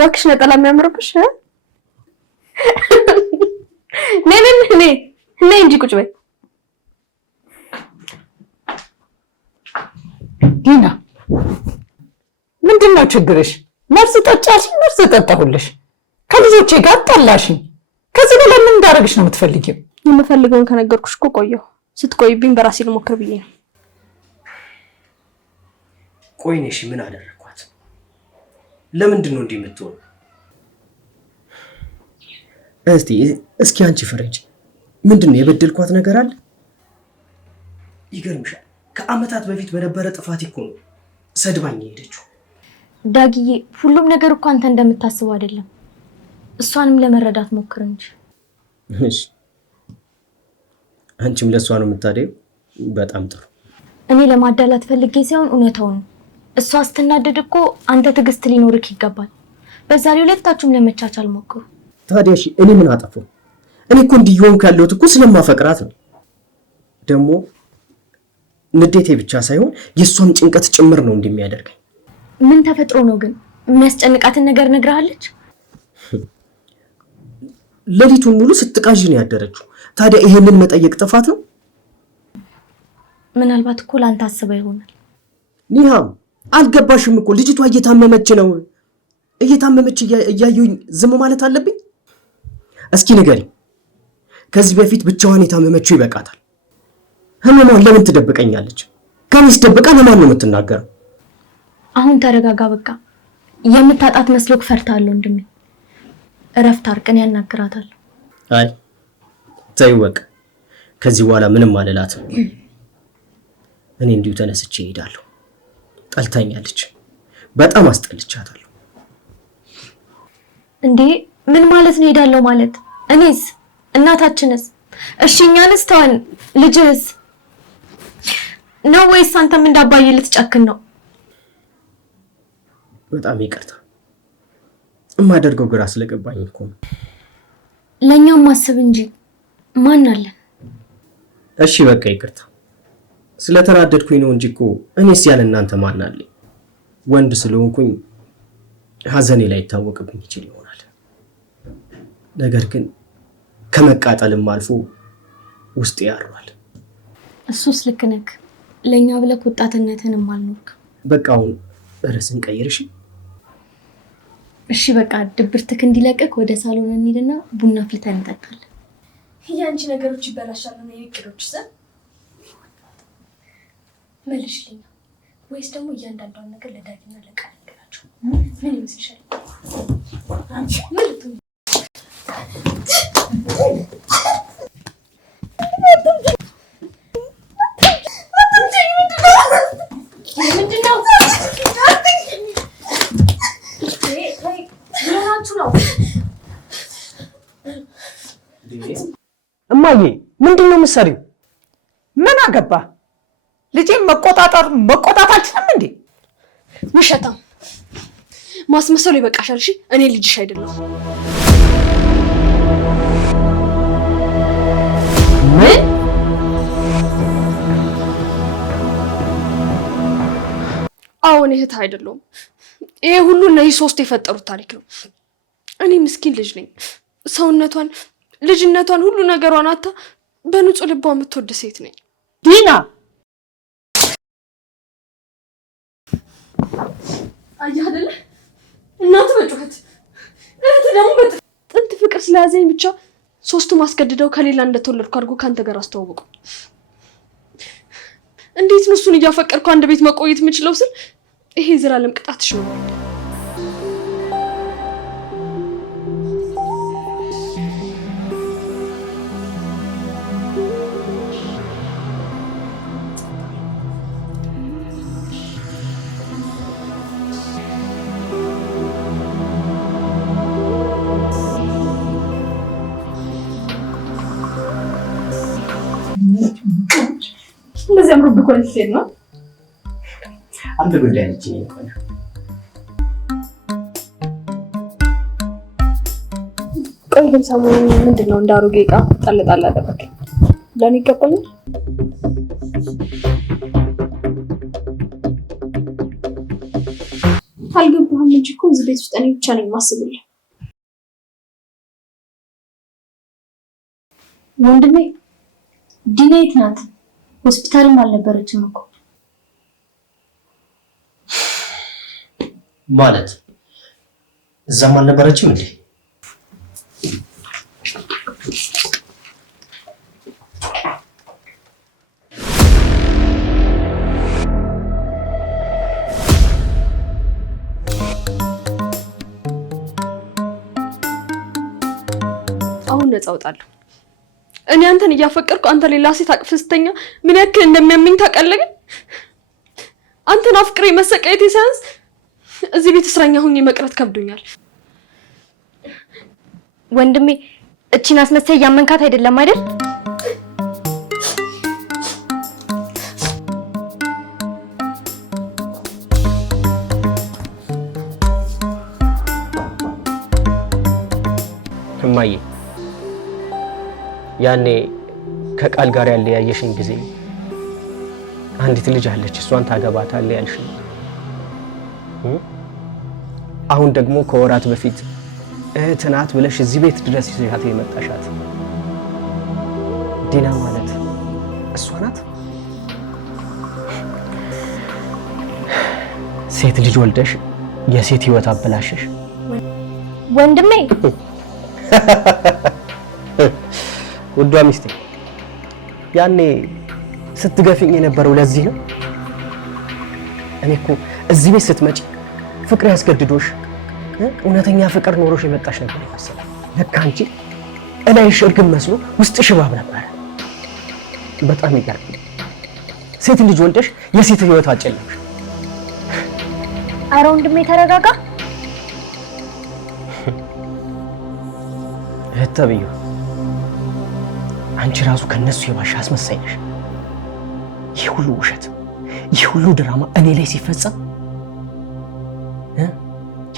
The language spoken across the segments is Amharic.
እባክሽ ነጠላ የሚያምርብሽ ነይ እንጂ ቁጭ በይ። ዲና ምንድነው ችግርሽ? መርዝ ጠጫሽኝ፣ መርዝ ጠጣሁልሽ። ከልጆቼ ጋር ጣላሽኝ። ከዚህ በላይ ምን እንዳደርግሽ ነው የምትፈልጊው? የምፈልገውን ከነገርኩሽ እኮ ቆየሁ። ስትቆይብኝ በራሴ ልሞክር ብዬ ነው። ቆይኔሽ ምን አደረኳት? ለምንድን ነው እንዲህ የምትሆን? እስኪ አንቺ ፍረጅ። ምንድነው የበደልኳት ነገር አለ? ይገርምሻል፣ ከአመታት በፊት በነበረ ጥፋት እኮ ነው ሰድባኝ ሄደችው። ዳጊዬ፣ ሁሉም ነገር እኮ አንተ እንደምታስበው አይደለም። እሷንም ለመረዳት ሞክር እንጂ። እሺ፣ አንቺም ለእሷ ነው የምታደየው? በጣም ጥሩ። እኔ ለማዳላት ፈልጌ ሳይሆን እውነታውን ነው። እሷ ስትናደድ እኮ አንተ ትዕግስት ሊኖርክ ይገባል። በዛ ላይ ሁለታችሁም ለመቻቻል ሞክሩ። ታዲያ እሺ፣ እኔ ምን አጠፋሁ? እኔ እኮ እንዲሆንኩ ያለሁት እኮ ስለማፈቅራት ነው። ደግሞ ንዴቴ ብቻ ሳይሆን የእሷም ጭንቀት ጭምር ነው እንደሚያደርገኝ። ምን ተፈጥሮ ነው ግን? የሚያስጨንቃትን ነገር ነግራለች? ሌሊቱን ሙሉ ስትቃዥ ነው ያደረችው። ታዲያ ይሄንን መጠየቅ ጥፋት ነው? ምናልባት እኮ ላንተ አስበው ይሆናል። ኒሃም፣ አልገባሽም እኮ ልጅቷ እየታመመች ነው። እየታመመች እያየሁኝ ዝም ማለት አለብኝ? እስኪ ንገሪኝ፣ ከዚህ በፊት ብቻዋን የታመመችው ይበቃታል። ህመሟን ለምን ትደብቀኛለች? ከኔስ ደብቃ ለማን ነው የምትናገረው? አሁን ተረጋጋ በቃ። የምታጣት መስሎክ ፈርታለሁ ወንድሜ። እረፍት አርቀን ያናግራታለሁ። አይ ተይው በቃ። ከዚህ በኋላ ምንም አልላትም። እኔ እንዲሁ ተነስቼ እሄዳለሁ። ጠልታኛለች። በጣም አስጠልቻታለሁ። እንዴ ምን ማለት ነው ሄዳለሁ ማለት? እኔስ? እናታችንስ? እሺ እኛንስ ተወን፣ ልጅህስ ነው ወይስ አንተም እንዳባዬ ልትጨክን ነው? በጣም ይቅርታ፣ የማደርገው ግራ ስለገባኝ እኮ ነው። ለኛም ማስብ እንጂ ማን አለን? እሺ በቃ ይቅርታ። ስለተናደድኩኝ ነው እንጂ እኮ እኔስ ያለ እናንተ ማን አለኝ? ወንድ ስለሆንኩኝ ሐዘኔ ላይ ይታወቅብኝ ይችል ይሆናል። ነገር ግን ከመቃጠልም አልፎ ውስጤ ያሯል። እሱስ ልክ ነህ። ለኛ ብለህ ወጣትነትንም አልኖርክ። በቃ አሁን ርዕስን ቀይርሽ። እሺ በቃ ድብርትክ እንዲለቅቅ ወደ ሳሎን እንሂድና ቡና ፍልተን እንጠጣለን። ያንቺ ነገሮች ይበላሻሉ ነው የቅዶች ሰ መልሽልኝ ወይስ ደግሞ እያንዳንዷን ነገር ለዳጊና ለቃል ነገራቸው? ምን ይመስልሻል? አንቺ ማለት ነው እማዬ ምንድነው የምትሰሪው? ምን አገባ? ልጄን መቆጣት አልችልም እንዴ? ውሸታም ማስመሰሉ ይበቃሻል። እሺ እኔ ልጅሽ አይደለም። ምን? አሁን እህት አይደለሁም። ይሄ ሁሉ እነዚህ ሶስት የፈጠሩት ታሪክ ነው። እኔ ምስኪን ልጅ ነኝ። ሰውነቷን፣ ልጅነቷን፣ ሁሉ ነገሯን አታ በንጹህ ልቧ የምትወድ ሴት ነኝ። ዲና አየህ አይደለ? እናት በጩኸት እህት ደግሞ ጥንት ፍቅር ስለያዘኝ ብቻ ሶስቱም አስገድደው ከሌላ እንደተወለድኩ አድርጎ ካንተ ጋር አስተዋወቁ። እንዴት ነው እሱን እያፈቀርኩ አንድ ቤት መቆየት የምችለው ስል ይሄ ዘላለም ቅጣትሽ ነው። እንደዚህ አምሮ በኮሌጅ ሴት ነው። አንተ ጉዳይ ነች ይቆና ቆይ ግን ሰሞኑን ምንድነው እንዳሮጌ ዕቃ ጣል አደረገ? ለኔ ይገባኛል። አልገባህም እንጂ እኮ እዚህ ቤት ውስጥ እኔ ብቻ ነኝ የማስብልህ። ወንድሜ ዲና የት ናት? ሆስፒታልም አልነበረችም እኮ። ማለት እዛም አልነበረችም እንዴ? አሁን ነፃ እወጣለሁ። እኔ አንተን እያፈቀርኩ አንተ ሌላ ሴት አቅፍ ስተኛ ምን ያክል እንደሚያመኝ ታውቃለህ? ግን አንተን አፍቅሬ መሰቃየቴ ሳያንስ እዚህ ቤት እስረኛ ሆኜ መቅረት ከብዶኛል። ወንድሜ እቺን አስመሳይ እያመንካት አይደለም አይደል? እማዬ ያኔ ከቃል ጋር ያለያየሽኝ ጊዜ አንዲት ልጅ አለች፣ እሷን ታገባታለህ ያልሽኝ። አሁን ደግሞ ከወራት በፊት እህት ናት ብለሽ እዚህ ቤት ድረስ ይዘሻት የመጣሻት ዲና ማለት እሷ ናት? ሴት ልጅ ወልደሽ የሴት ህይወት አበላሸሽ። ወንድሜ ውዷ ሚስቴ ያኔ ስትገፊኝ የነበረው ለዚህ ነው። እኔ እኮ እዚህ ቤት ስትመጪ ፍቅር ያስገድዶሽ እውነተኛ ፍቅር ኖሮሽ የመጣሽ ነበር መሰለኝ። ለካ አንቺ እላይሽ እርግብ መስሎ ውስጥሽ እባብ ነበረ። በጣም ይገርም። ሴት ልጅ ወልደሽ የሴት ህይወት አጨለምሽ። ኧረ ወንድሜ ተረጋጋ። እህት ተብዬ አንቺ ራሱ ከነሱ የባሽ አስመሳይ ነሽ። ይህ ሁሉ ውሸት፣ ይህ ሁሉ ድራማ እኔ ላይ ሲፈጸም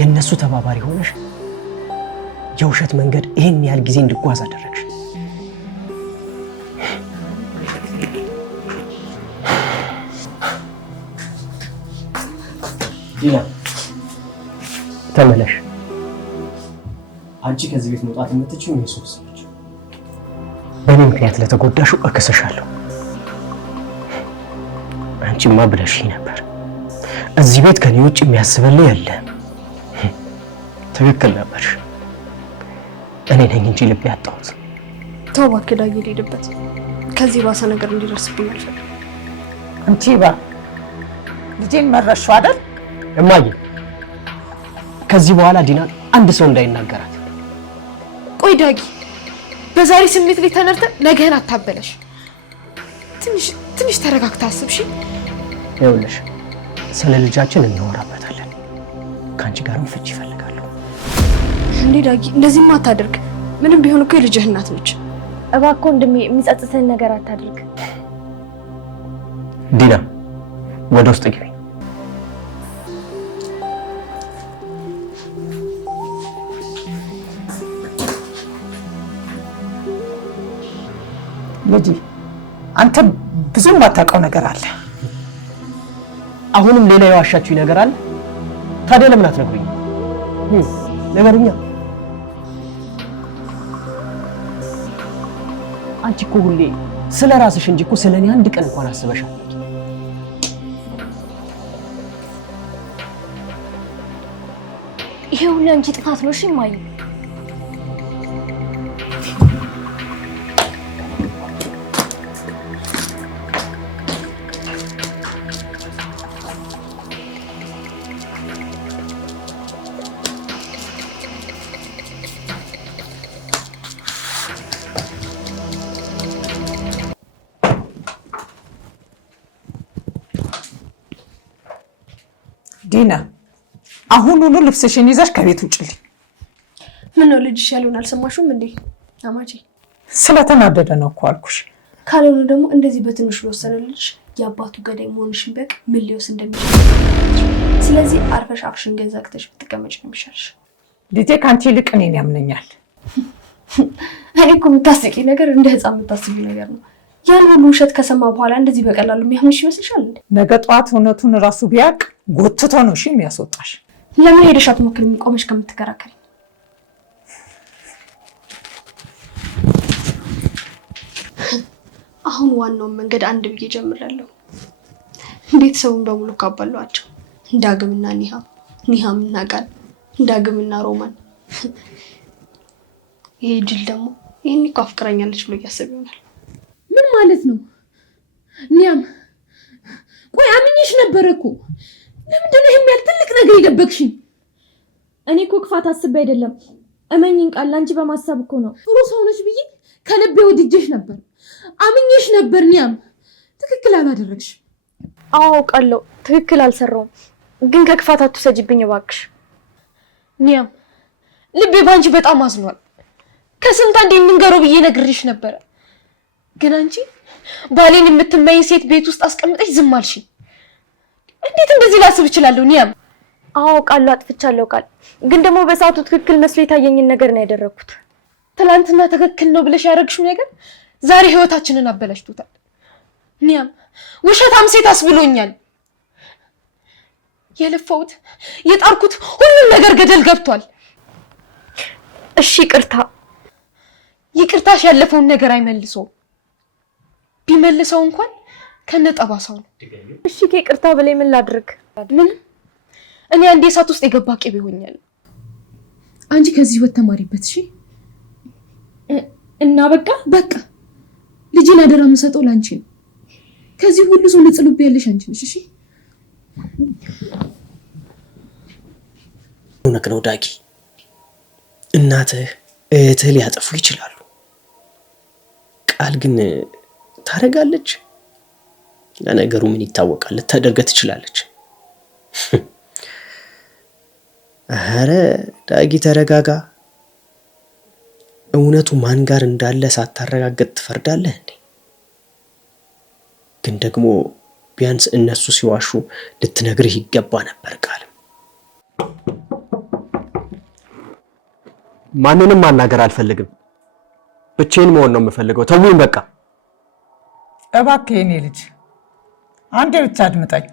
የነሱ ተባባሪ ሆነሽ የውሸት መንገድ ይሄን ያህል ጊዜ እንድጓዝ አደረግሽ። ዲና ተመለሽ። አንቺ ከዚህ ቤት መውጣት የምትችይው የሱስ ነች። በእኔ ምክንያት ለተጎዳሽው እከሰሻለሁ። አንቺማ ብለሽኝ ነበር እዚህ ቤት ከኔ ውጭ የሚያስበልህ የለም። ትክክል ነበርሽ። እኔ ነኝ እንጂ ልብ ያጣሁት። ተው እባክህ ዳጊ፣ ልሄድበት። ከዚህ ባሰ ነገር እንዲደርስብኝ አልፈልግም። አንቺ ልጄን መረሽው አይደል? እማዬ ከዚህ በኋላ ዲናን አንድ ሰው እንዳይናገራት። ቆይ ዳጊ፣ በዛሬ ስሜት ላይ ተነርተህ ነገህን አታበለሽ። ትንሽ ተረጋግተህ አስብ። እሺ ይኸውልሽ ስለ ልጃችን እናወራበታለን። ከአንቺ ጋርም ፍቺ ይፈልጋለሁ። እንዴ ዳጊ፣ እንደዚህማ አታደርግ። ምንም ቢሆን እኮ የልጅህ እናት ነች። እባክህ ወንድሜ የሚጸጽተን ነገር አታድርግ። ዲና ወደ ውስጥ ግቢ። ልጅ አንተ ብዙ የማታውቀው ነገር አለ። አሁንም ሌላ የዋሻችሁኝ ነገር አለ? ታዲያ ለምን አትነግሩኝ? ነገሩኛ። አንቺ እኮ ሁሌ ስለ ራስሽ እንጂ እኮ ስለ እኔ አንድ ቀን እንኳን አስበሻል። ይሄ ሁሉ አንቺ ጥፋት ነው። እሺ እማዬ ዲና አሁኑኑ ልብስሽን ይዘሽ ከቤት ውጭልኝ። ምን ነው ልጅሽ ያለውን አልሰማሽም እንዴ አማቼ? ስለተናደደ ነው እኮ አልኩሽ። ካልሆነ ደግሞ እንደዚህ በትንሹ ለወሰነልሽ የአባቱ ገዳይ መሆንሽን ቢያውቅ ምን ሊወስ እንደሚችል። ስለዚህ አርፈሽ አፍሽን ገዛግተሽ ብትቀመጭ ነው የሚሻልሽ። ልጄ ከአንቺ ይልቅ እኔን ያምነኛል። እኔ እኮ የምታስቂ ነገር እንደ ህፃን የምታስቢ ነገር ነው። ያን ሁሉ ውሸት ከሰማ በኋላ እንደዚህ በቀላሉ የሚያምንሽ ይመስልሻል እንዴ? ነገ ጠዋት እውነቱን ራሱ ቢያውቅ ጎትቶ ነው እሺ የሚያስወጣሽ። ለምን ሄደሽ አትሞክሪም? ቆመሽ ከምትከራከሪ። አሁን ዋናውን መንገድ አንድ ብዬ ጀምራለሁ። ቤተሰቡን በሙሉ ካባሏቸው ዳግምና ኒሃምና ቃል፣ ዳግምና ሮማን። ይሄ ጅል ደግሞ ይሄን እኮ አፍቅራኛለች ብሎ እያሰብ ይሆናል። ምን ማለት ነው? ኒያም ቆይ አምኜሽ ነበር እኮ። ለምንድን ነው ይሄን ያህል ትልቅ ነገር የደበቅሽኝ? እኔ እኮ ክፋት አስቤ አይደለም። እመኝኝ ቃል ላንቺ በማሰብ እኮ ነው። ጥሩ ሰው ነሽ ብዬ ከልቤ ወድጄሽ ነበር፣ አምኜሽ ነበር። ኒያም ትክክል አላደረግሽ። አውቃለሁ ትክክል አልሰራውም፣ ግን ከክፋት አትሰጂብኝ እባክሽ። ኒያም ልቤ ባንቺ በጣም አዝኗል። ከስንት አንዴ እንንገረው ብዬ ነግሬሽ ነበር፣ ግን አንቺ ባሌን የምትመኝ ሴት ቤት ውስጥ አስቀምጠሽ ዝም አልሽኝ። እንዴት እንደዚህ ላስብ እችላለሁ? ኒያም አውቃለሁ አጥፍቻለሁ ቃል፣ ግን ደግሞ በሰዓቱ ትክክል መስሎ የታየኝን ነገር ነው ያደረኩት። ትላንትና ትክክል ነው ብለሽ ያደረግሽው ነገር ዛሬ ህይወታችንን አበላሽቶታል። ኒያም ውሸታም ሴት አስብሎኛል። የለፋሁት የጣርኩት ሁሉም ነገር ገደል ገብቷል። እሺ ይቅርታ። ይቅርታሽ ያለፈውን ነገር አይመልሰውም። ቢመልሰው እንኳን ከነጠባሳው ነው። እሺ ከይቅርታ በላይ ምን ላድርግ? ምን? እኔ አንዴ እሳት ውስጥ የገባ ቅቤ ሆኛለሁ። አንቺ ከዚህ ህይወት ተማሪበት። እሺ እና በቃ ልጅን አደራ የምሰጠው ላንቺ ነው። ከዚህ ሁሉ ሰው ልጽልብ ያለሽ አንቺ ነሽ። እሺ እውነት ነው ዳጊ፣ እናትህ እህትህ ሊያጠፉ ይችላሉ። ቃል ግን ታደርጋለች። ለነገሩ ምን ይታወቃል፣ ልታደርግ ትችላለች። አረ ዳጊ ተረጋጋ። እውነቱ ማን ጋር እንዳለ ሳታረጋግጥ ትፈርዳለህ እንዴ? ግን ደግሞ ቢያንስ እነሱ ሲዋሹ ልትነግርህ ይገባ ነበር። ቃል ማንንም ማናገር አልፈልግም። ብቻዬን መሆን ነው የምፈልገው። ተውኝ በቃ። እባክህ የኔ ልጅ አንዴ ብቻ አድምጠኝ።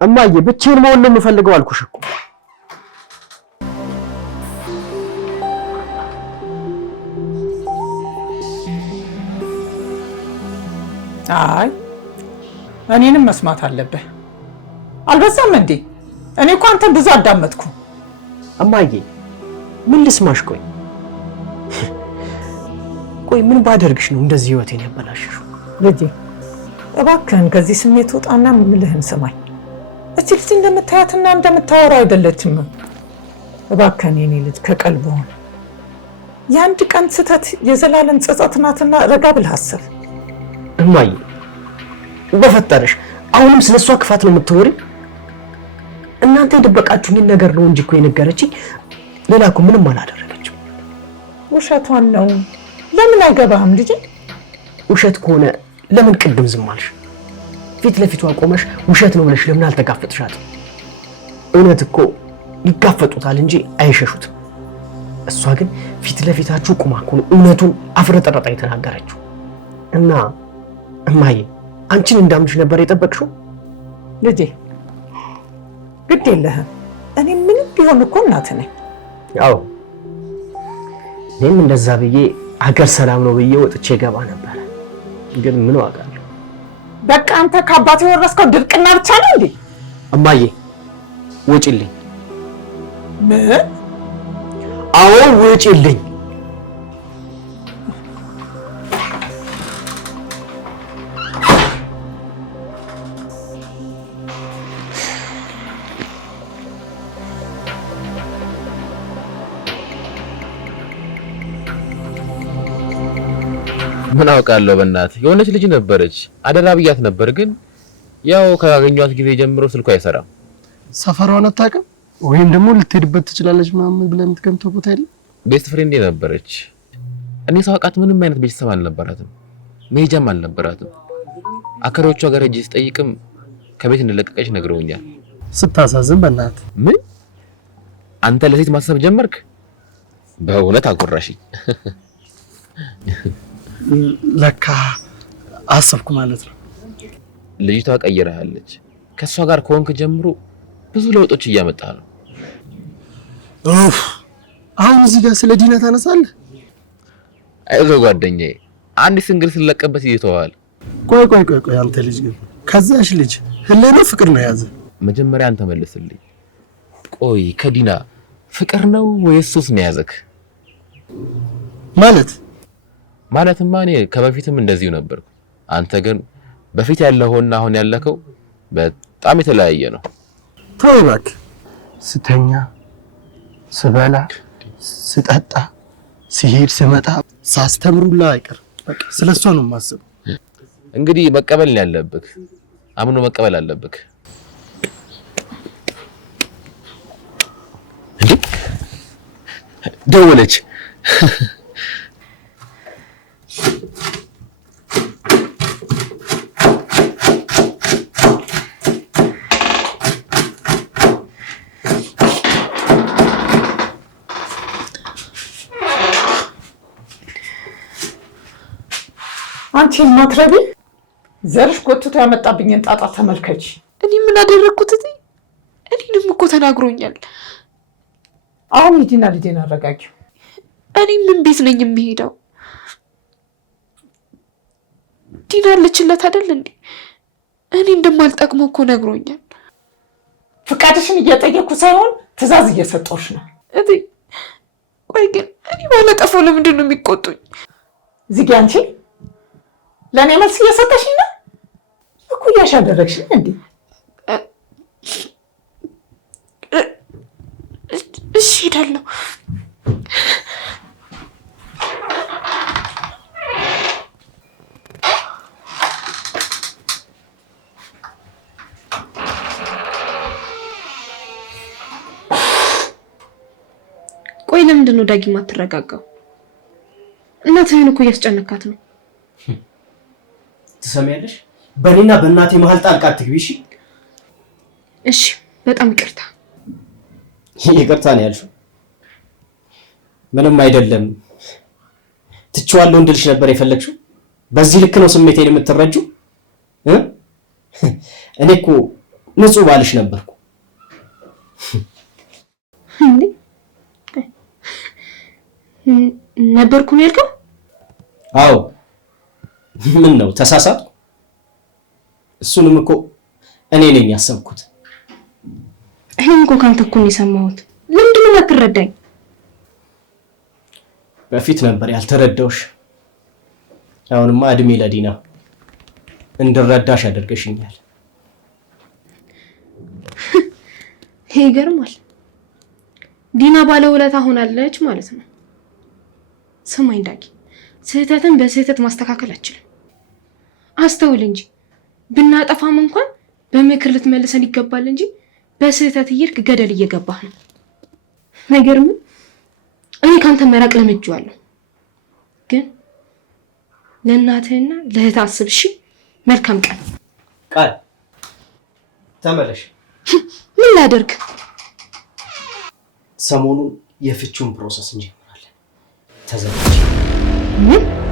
እማዬ ብቻዬን መሆን ነው የምፈልገው አልኩሽ እኮ። አይ እኔንም መስማት አለብህ። አልበዛም እንዴ? እኔ እኮ አንተን ብዙ አዳመጥኩ። እማዬ ምን ልስማሽ? ቆይ ምን ባደርግሽ ነው እንደዚህ ህይወቴን ያበላሽሽው? ልጄ እባክህን ከዚህ ስሜት ውጣና ምልህን ስማኝ። እቺ ልጅ እንደምታያትና እንደምታወራው አይደለችም። እባክህን የኔ ልጅ ከቀልብ ሆነ። የአንድ ቀን ስህተት የዘላለም ጸጸት ናትና ረጋ ብለህ አስብ። እማዬ በፈጠረሽ አሁንም ስለሷ ክፋት ነው የምትወሪ? እናንተ የደበቃችሁኝን ነገር ነው እንጂ እኮ የነገረችኝ ሌላ እኮ ምንም አላደረገችም። ውሸቷን ነው። ለምን አይገባህም ልጄ? ውሸት ከሆነ ለምን ቅድም ዝም አልሽ? ፊት ለፊቷ ቆመሽ ውሸት ነው ብለሽ ለምን አልተጋፈጥሻትም? እውነት እኮ ይጋፈጡታል እንጂ አይሸሹትም። እሷ ግን ፊት ለፊታችሁ ቁማ እኮ ነው እውነቱን አፍረጠረጣ የተናገረችው። እና እማዬ አንቺን እንዳምንሽ ነበር የጠበቅሽው? ልጄ ግድ የለህም። እኔ ምንም ቢሆን እኮ እናትህ ነኝ። ያው እኔም እንደዛ ብዬ አገር ሰላም ነው ብዬ ወጥቼ ገባ ነበር። ግን ምን ዋጋ አለው? በቃ አንተ ከአባት የወረስከው ድርቅና ብቻ ነው እንዴ? እማዬ ውጪልኝ። ምን? አዎ ውጪልኝ። ምን አውቃለሁ በእናትህ የሆነች ልጅ ነበረች አደራ ብያት ነበር፣ ግን ያው ካገኘኋት ጊዜ ጀምሮ ስልኳ አይሰራም። ሰፈሯን አታውቅም ወይም ደግሞ ልትሄድበት ትችላለች ምናምን ብለህ የምትገምተው ቦታ የለም? ቤስት ፍሬንዴ ነበረች። እኔ ሳውቃት ምንም አይነት ቤተሰብ አልነበራትም፣ መሄጃም አልነበራትም። አከራዎቿ ጋር ሄጄ ስጠይቅም ከቤት እንደለቀቀች ነግረውኛል። ስታሳዝን በእናትህ። ምን አንተ ለሴት ማሰብ ጀመርክ? በእውነት አኮራሽኝ። ለካ አሰብኩ ማለት ነው። ልጅቷ ቀይራለች። ከሷ ጋር ከሆንክ ጀምሮ ብዙ ለውጦች እያመጣ ነው። አሁን እዚህ ጋር ስለ ዲና ታነሳለህ? አይዞህ ጓደኛዬ፣ አንድ ሲንግል ስለቀበት ይተዋል። ቆይ አንተ ልጅ ግን ከዛሽ ልጅ ህሌና ፍቅር ነው የያዘ? መጀመሪያ አንተ መልስልኝ። ቆይ ከዲና ፍቅር ነው ወይስ ሱስ ነው የያዘክ? ማለትማ እኔ ከበፊትም እንደዚሁ ነበርኩ። አንተ ግን በፊት ያለውና አሁን ያለከው በጣም የተለያየ ነው። ተው እባክህ። ስተኛ፣ ስበላ፣ ስጠጣ፣ ሲሄድ ስመጣ ሳስተምሩላ አይቀር በቃ ስለሷ ነው የማስበው። እንግዲህ መቀበል ነው ያለብህ፣ አምኖ መቀበል አለብህ። ደወለች። አንቺ ማትረቢ ዘርሽ ጎትቶ ያመጣብኝን ጣጣ ተመልከች። እኔ ምን አደረግኩት? እኔንም እኮ ተናግሮኛል። አሁን ሂጂና ልጄን አረጋጊው። እኔ ምን ቤት ነኝ የሚሄደው? ዲና አለችለት አይደል እንዴ? እኔ እንደማልጠቅመው እኮ ነግሮኛል። ፍቃድሽን እየጠየኩ ሳይሆን ትዕዛዝ እየሰጠሁሽ ነው። ቆይ ግን እኔ ባለጠፋው ለምንድን ነው የሚቆጡኝ? እዚህ አንቺ ለእኔ መልስ እየሰጠሽኝ ነው? እኩያሽ አደረግሽኝ እንዴ? እሺ ሄዳለሁ። ቆይ ለምንድን ነው ዳጊ ማትረጋጋው? እናትህን እኮ እያስጨነካት ነው። ትሰሚያለሽ? በእኔና በእናቴ መሀል ጣልቃ አትግቢ እሺ? እሺ በጣም ይቅርታ። ይቅርታ ነው ያልሽው? ምንም አይደለም። ትቼዋለሁ እንድልሽ ነበር የፈለግሽው? በዚህ ልክ ነው ስሜቴን የምትረጂው? እኔ እኮ ንጹህ ባልሽ ነበርኩ። ነበርኩ ነው ያልከው? አዎ። ምን ነው ተሳሳትኩ? እሱንም እኮ እኔ ነኝ ያሰብኩት። እኔም እኮ ካንተ እኮ ነው የሰማሁት። ለምንድን ነው የማትረዳኝ? በፊት ነበር ያልተረዳሁሽ። አሁንማ እድሜ ለዲና እንድረዳሽ አድርገሽኛል። ይገርማል። ዲና ባለውለታ ሆናለች ማለት ነው። ስማኝ ዳጊ፣ ስህተትን በስህተት ማስተካከል አችልም። አስተውል እንጂ ብናጠፋም እንኳን በምክር ልትመልሰን ይገባል እንጂ በስህተት እየሄድክ ገደል እየገባህ ነው። ነገርም እኔ ካንተ መራቅ ለምጄዋለሁ፣ ግን ለእናትህና ለእህትህ አስብ እሺ? መልካም ቀን። ቃል ተመለሽ። ምን ላደርግ? ሰሞኑን የፍቹን ፕሮሰስ እንጀምራለን። ተዘጋጅ።